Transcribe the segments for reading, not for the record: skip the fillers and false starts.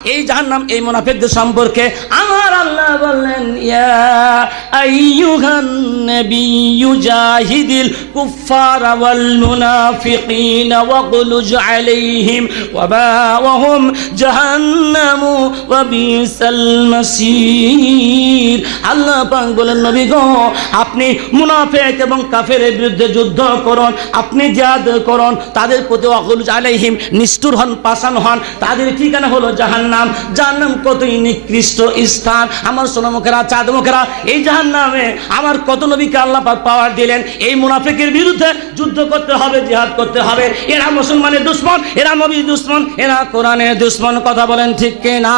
এই জাহান্নাম এই মুনাফিকদের সম্পর্কে আমার আল্লাহ বললেন ইয়া আইয়ুহান নাবিয়্যু জাহিদিল কুফফারা ওয়াল মুনাফিকিনা ওয়াগলুজ আলাইহিম ওয়া বাওয়াহুম জাহান্নামু ওয়া বিসাল মাসির। আল্লাহ পাক বলেন নবী গো, আপনি মুনাফিক এবং কাফেরের বিরুদ্ধে যুদ্ধ করুন, আপনি জিহাদ করুন, তাদের প্রতি ওয়াগলুজ আলাইহিম নিষ্ঠুর হন, পাষাণ হন, তাদের ঠিকানা হলো জাহান্নাম। জাহান্নাম কতই নিকৃষ্ট স্থান। আমার সোনামুখেরা, চাঁদমুখেরা, এই জাহান্নামে আমার কত নবীকে আল্লাহ পাক পাওয়ার দিলেন। এই মুনাফিকের বিরুদ্ধে যুদ্ধ করতে হবে, জিহাদ করতে হবে। এরা মুসলমানের দুশমন, এরা নবীর দুশমন, এরা কোরআনের দুশমন। কথা বলেন ঠিক কিনা?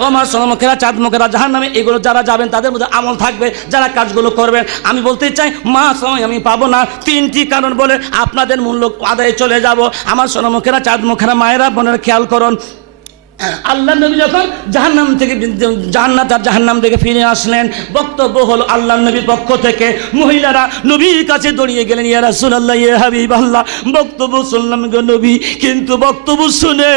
ও আমার সোনামুখেরা, চাঁদমুখেরা, জাহান্নামে এগুলো যারা যাবেন তাদের মধ্যে আমল থাকবে, যারা কাজগুলো করবেন। আমি বলতে চাই মা সময় আমি পাবো না, তিনটি কারণ বলে আপনাদের মূল্য আদায়ে চলে যাব। আমার সোনামুখেরা, চাঁদমুখেরা, মায়েরা, বোনের খেয়াল করুন। আল্লাহ নবী যখন জাহান্নাম থেকে ফিরে আসলেন, বক্তব্য হলো আল্লাহ নবীর পক্ষ থেকে। মহিলারা নবীর কাছে দৌড়িয়ে গেলেন, ইয়া রাসূলুল্লাহ, ইয়া হাবিবাল্লাহ, বক্তব্য শুনলাম গো নবী, কিন্তু বক্তব্য শুনে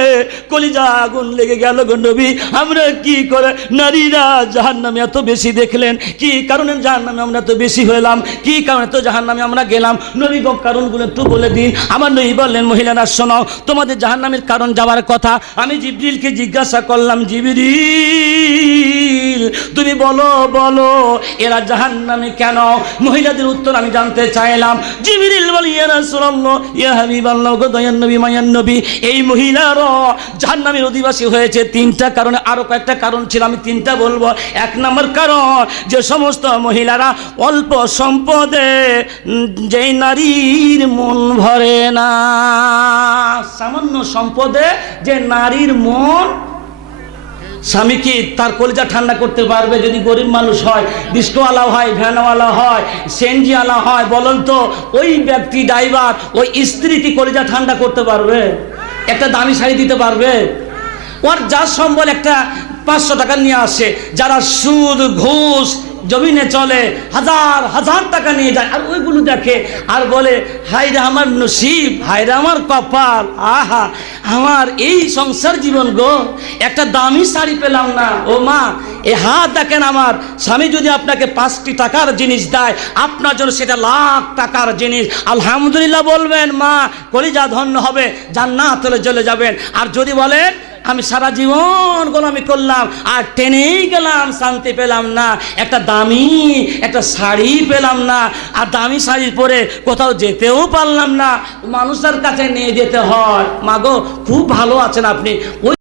কলিজা আগুন লেগে গেল গো নবী। আমরা কি করে নারীরা জাহান্নামে এত বেশি দেখলেন? কি কারণে জাহান্নামে আমরা এত বেশি হলাম? কি কারণে তো জাহান্নামে আমরা গেলাম? নবী গো কারণগুলো একটু বলে দিন। আমার নবী বললেন, মহিলারা শোনো, তোমাদের জাহান্নামের কারণ যাওয়ার কথা আমি জিবরিলকে জিজ্ঞাসা করলাম, জিবরিল তুমি বলো বলো এরা জাহান্নামে কেন? মহিলাদের উত্তর আমি জানতে চাইলাম। জিবরিল বলে, ইয়া রাসূলুল্লাহ, ইয়া হাবিবাল্লাহ, গো দয়ার নবী, মায়ার নবী, এই মহিলারা জাহান্নামের অধিবাসী হয়েছে তিনটা কারণে। আরো কয়েকটা কারণ ছিল, আমি তিনটা বলবো। এক নম্বর কারণ, যে সমস্ত মহিলারা অল্প সম্পদে যেই নারীর মন ভরে না, সামান্য সম্পদে যে নারীর মন, স্বামী কি তার কলিজা ঠান্ডা করতে পারবে? যদি গরিব মানুষ হয়, রিস্কওয়ালা হয়, ভ্যানওয়ালা হয়, সেনজিওয়ালা হয়, বলেন তো ওই ব্যক্তি ড্রাইভার ওই স্ত্রী কি কলিজা ঠান্ডা করতে পারবে? একটা দামি শাড়ি দিতে পারবে? ওর যার সম্বল একটা 500 টাকা নিয়ে আসে, যারা সুদ ঘুষ জমিনে চলে হাজার হাজার টাকা নিয়ে যায়, আর ওইগুলো দেখে আর বলে, হায়রে আমার নসিব, হায়রে আমার কপাল, আহা আমার এই সংসার জীবন গো, একটা দামি শাড়ি পেলাম না। ও মা, এ হাত দেখেন, আমার স্বামী যদি আপনাকে 5টি টাকার জিনিস দেয়, আপনার জন্য সেটা লাখ টাকার জিনিস, আলহামদুলিল্লাহ বলবেন, মা কলিজা ধন্য হবে, জান্নাতে চলে যাবেন। আর যদি বলেন আমি সারা জীবন গোলামি করলাম আর টেনেই গেলাম, শান্তি পেলাম না, একটা দামি একটা শাড়ি পেলাম না, আর দামি শাড়ি পরে কোথাও যেতেও পারলাম না, মানুষের কাছে নিয়ে যেতে হয়, মাগো খুব ভালো আছেন আপনি, ওই